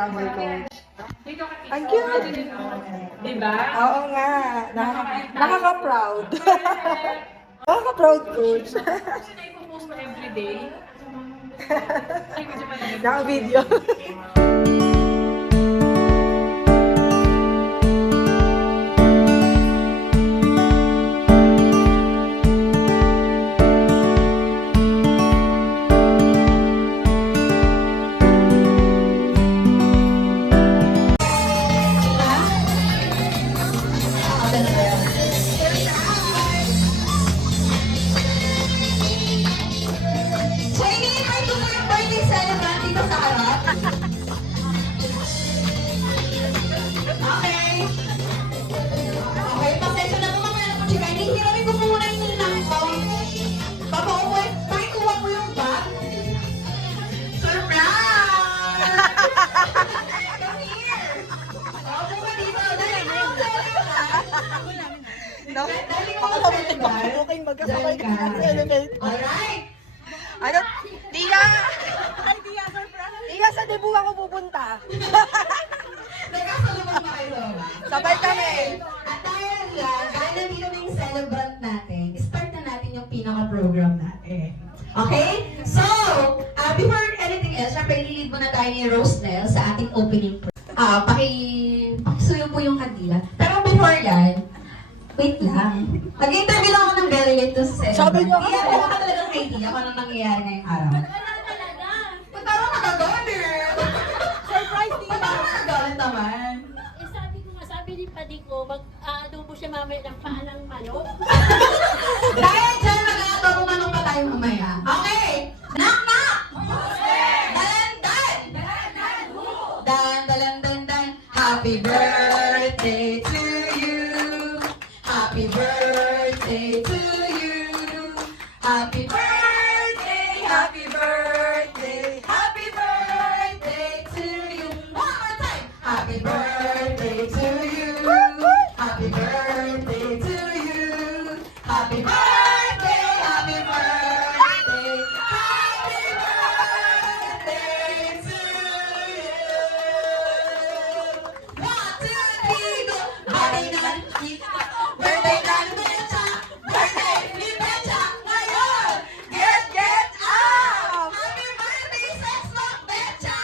recovery coach. Ang cute! Diba? Oo nga. Nakaka-proud. Nakaka-proud coach. Kasi na-ipopost mo everyday. Naka-video. No? Ako mabuti pa ko kayong magkasabay ka sa element. Alright! Ano? Tia! Tia, sa Cebu ako pupunta. Nagkasalubong ba kayo, Lola? Sabay kami. At dahil yan, dahil nandito na yung celebrant natin, start na natin yung pinaka-program natin. Okay? So, before anything else, syempre ililid muna tayo ni Rose Nell sa ating opening program. Pakisuyo po yung kandila. Pero before yan, wait lang. Nag-interview lang ako ng very late to sa celebrant. Sabi niyo ako. Kaya wala ka talagang idea kung anong nangyayari ngayong araw. Ba't parang nagagalit? Surprise, Ba't parang nagagalit naman? Eh, sabi ko nga, sabi ni Padi ko, mag-adobo siya mamaya ng paa ng manok. Dahil dyan, mag-adobo manok pa tayo mamaya. Okay! Knock-knock! Dalan-dan! Dan-dalan-dan-dan. Happy birthday to you. Happy birthday to you. Happy birthday, happy birthday, happy birthday to you. One more time. Happy birthday to you. Happy birthday to you. Happy birthday, happy birthday, happy birthday to you. 1, 2, 3, go. Happy birthday, birthday na ni Becha. Birthday ni Becha ngayon. Get up! Happy birthday, Sex Lock Becha!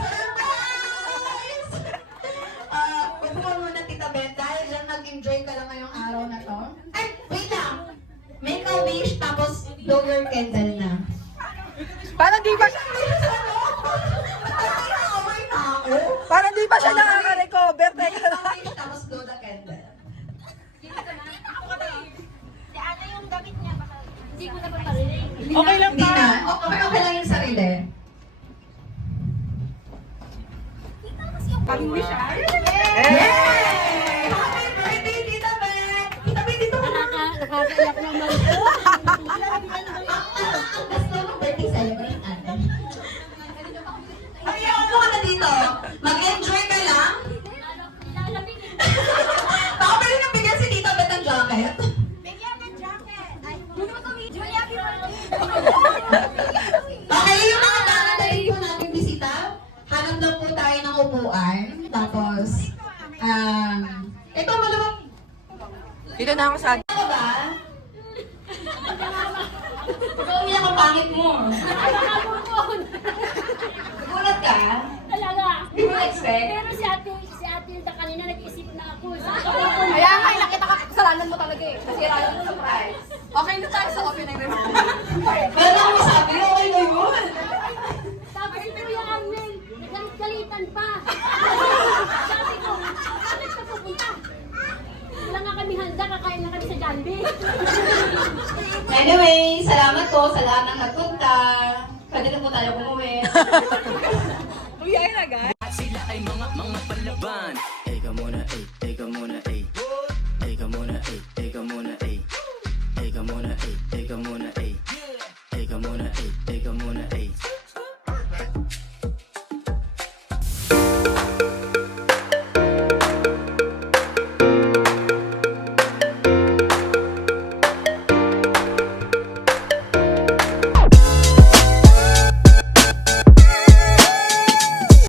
Surprise! Upo ka muna, Tita Bet, dahil dyan nag-enjoy ka lang ngayong araw na to. Ay, wait lang! Make a wish, tapos blow your candle na. Parang di ba siya, Away na ako. parang di ba siya nakaka-recover? Teka Make a lang. wish, tapos blow the candle. Hindi ko na ba parinig? Okay lang Hindi ba? na. Okay lang yung sarili. Pag-hindi siya. Yay! Happy birthday, Tita Bet! Tita Bet, dito ka na. Nakakaiyak naman. Ang gusto ng birthday celebrate natin. Ay, ako ka na dito. Mag-enjoy ka lang. Lalapinin. Baka pwede nang bigyan si Tita Bet ng jacket. Okay, yung mga darating po natin bisita, hanap lang po tayo ng upuan. Tapos, ito malamang, Dito na ako sa... ano ba? Ikaw umiyak ang pangit mo. Nagulat ka? Talaga. Di mo expect? Pero si ate Hilda kanina nag-isip na ako. Kaya nga, nakita ka, kasalanan mo talaga eh. Kasi rayon mo surprise. Okay na tayo sa opening remarks. Pero ako sabi, okay na yun. Sabi si Kuya Arnel, nagkalitan pa. Sabi ko, bakit ka pupunta? Wala nga kami handa, kakain na kami sa Jollibee. Anyway, salamat po sa lahat ng nagpunta. Pwede na po tayo umuwi.